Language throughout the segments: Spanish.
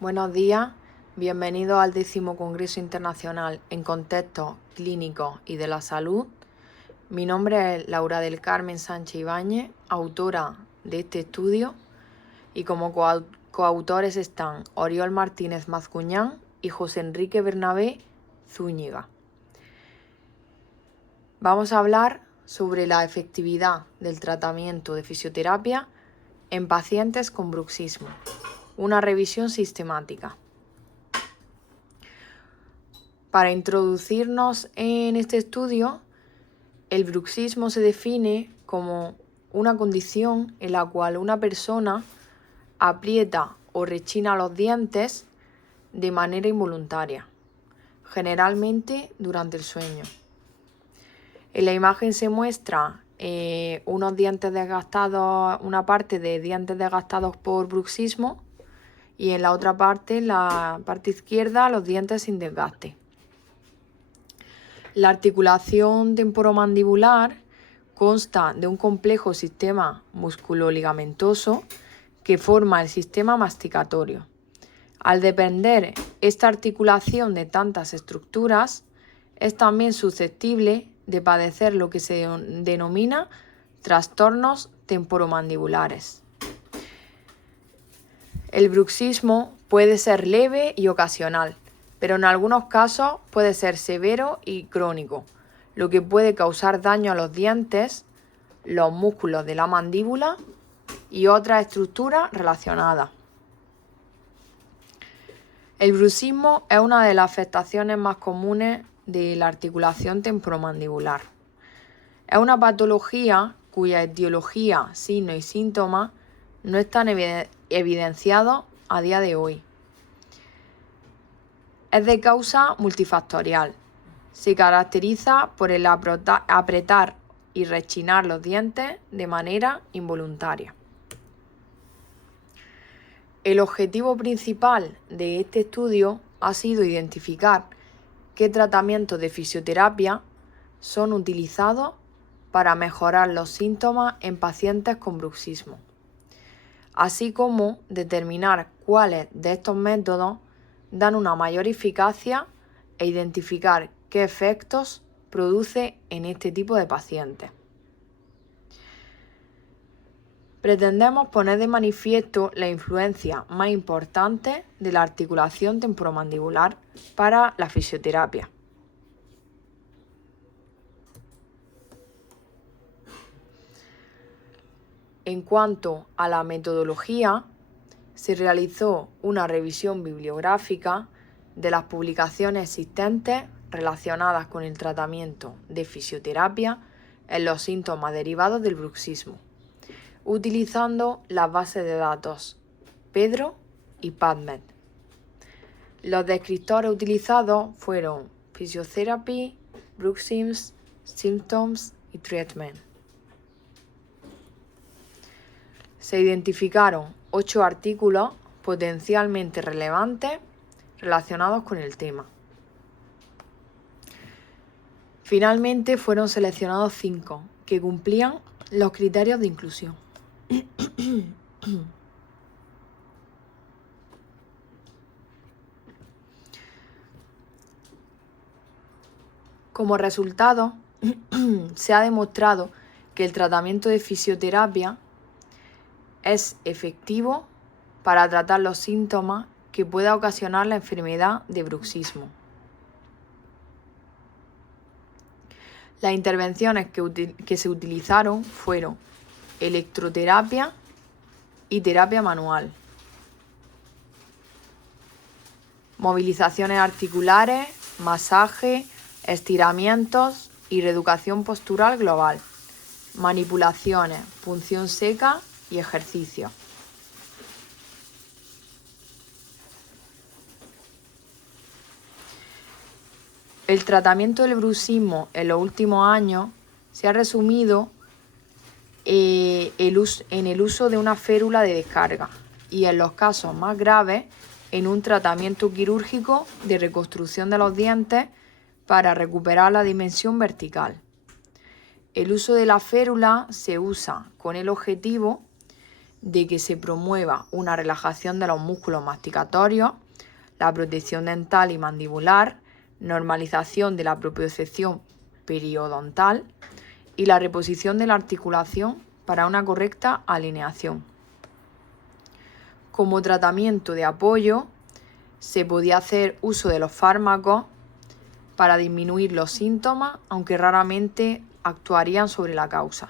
Buenos días, bienvenidos al 10º Congreso Internacional en Contextos Clínicos y de la Salud. Mi nombre es Laura del Carmen Sánchez Ibáñez, autora de este estudio, y como coautores están Oriol Martínez Mazcuñán y José Enrique Bernabé Zúñiga. Vamos a hablar sobre la efectividad del tratamiento de fisioterapia en pacientes con bruxismo. Una revisión sistemática. Para introducirnos en este estudio, el bruxismo se define como una condición en la cual una persona aprieta o rechina los dientes de manera involuntaria, generalmente durante el sueño. En la imagen se muestra unos dientes desgastados, una parte de dientes desgastados por bruxismo, y en la otra parte, en la parte izquierda, los dientes sin desgaste. La articulación temporomandibular consta de un complejo sistema musculoligamentoso que forma el sistema masticatorio. Al depender esta articulación de tantas estructuras, es también susceptible de padecer lo que se denomina trastornos temporomandibulares. El bruxismo puede ser leve y ocasional, pero en algunos casos puede ser severo y crónico, lo que puede causar daño a los dientes, los músculos de la mandíbula y otras estructuras relacionadas. El bruxismo es una de las afectaciones más comunes de la articulación temporomandibular. Es una patología cuya etiología, signos y síntomas no están evidenciados a día de hoy. Es de causa multifactorial. Se caracteriza por el apretar y rechinar los dientes de manera involuntaria. El objetivo principal de este estudio ha sido identificar qué tratamientos de fisioterapia son utilizados para mejorar los síntomas en pacientes con bruxismo, así como determinar cuáles de estos métodos dan una mayor eficacia e identificar qué efectos produce en este tipo de pacientes. Pretendemos poner de manifiesto la influencia más importante de la articulación temporomandibular para la fisioterapia. En cuanto a la metodología, se realizó una revisión bibliográfica de las publicaciones existentes relacionadas con el tratamiento de fisioterapia en los síntomas derivados del bruxismo, utilizando las bases de datos Pedro y PubMed. Los descriptores utilizados fueron Physiotherapy, Bruxism, Symptoms y Treatment. Se identificaron 8 artículos potencialmente relevantes relacionados con el tema. Finalmente fueron seleccionados 5 que cumplían los criterios de inclusión. Como resultado, se ha demostrado que el tratamiento de fisioterapia es efectivo para tratar los síntomas que pueda ocasionar la enfermedad de bruxismo. Las intervenciones que se utilizaron fueron electroterapia y terapia manual, movilizaciones articulares, masaje, estiramientos y reeducación postural global, manipulaciones, punción seca y ejercicio. El tratamiento del bruxismo en los últimos años se ha resumido en el uso de una férula de descarga y, en los casos más graves, en un tratamiento quirúrgico de reconstrucción de los dientes para recuperar la dimensión vertical. El uso de la férula se usa con el objetivo de que se promueva una relajación de los músculos masticatorios, la protección dental y mandibular, normalización de la propiocepción periodontal y la reposición de la articulación para una correcta alineación. Como tratamiento de apoyo, se podía hacer uso de los fármacos para disminuir los síntomas, aunque raramente actuarían sobre la causa.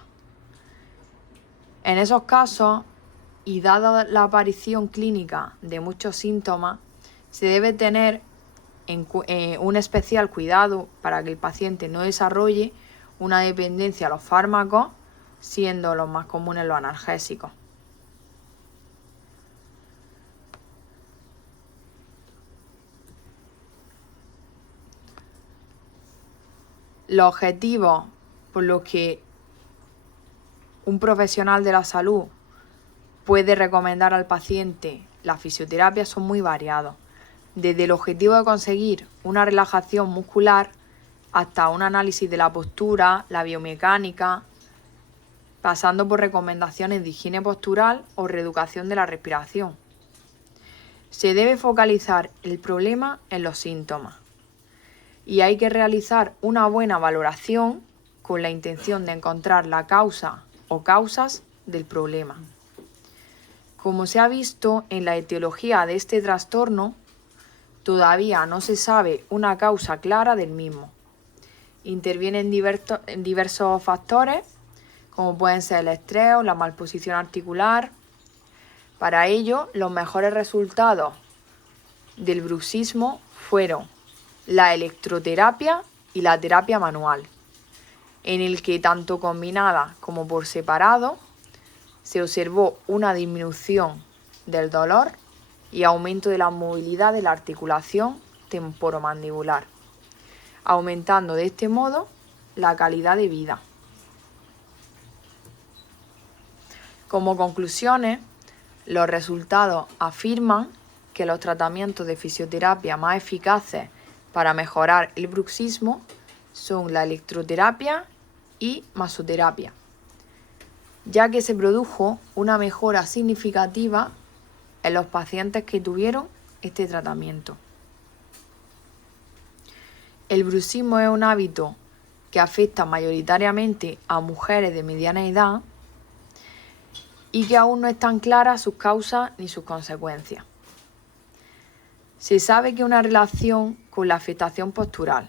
En esos casos, y dada la aparición clínica de muchos síntomas, se debe tener un especial cuidado para que el paciente no desarrolle una dependencia a los fármacos, siendo los más comunes los analgésicos. Los objetivos por los que un profesional de la salud puede recomendar al paciente la fisioterapia son muy variados, desde el objetivo de conseguir una relajación muscular hasta un análisis de la postura, la biomecánica, pasando por recomendaciones de higiene postural o reeducación de la respiración. Se debe focalizar el problema en los síntomas y hay que realizar una buena valoración con la intención de encontrar la causa o causas del problema. Como se ha visto en la etiología de este trastorno, todavía no se sabe una causa clara del mismo. Intervienen diversos factores, como pueden ser el estrés o la malposición articular. Para ello, los mejores resultados del bruxismo fueron la electroterapia y la terapia manual, en el que tanto combinada como por separado se observó una disminución del dolor y aumento de la movilidad de la articulación temporomandibular, aumentando de este modo la calidad de vida. Como conclusiones, los resultados afirman que los tratamientos de fisioterapia más eficaces para mejorar el bruxismo son la electroterapia y masoterapia, ya que se produjo una mejora significativa en los pacientes que tuvieron este tratamiento. El bruxismo es un hábito que afecta mayoritariamente a mujeres de mediana edad y que aún no están claras sus causas ni sus consecuencias. Se sabe que hay una relación con la afectación postural.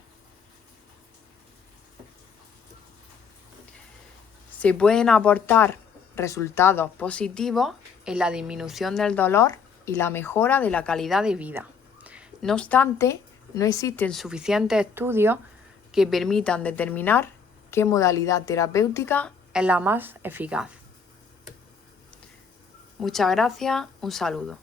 Se pueden aportar resultados positivos en la disminución del dolor y la mejora de la calidad de vida. No obstante, no existen suficientes estudios que permitan determinar qué modalidad terapéutica es la más eficaz. Muchas gracias, un saludo.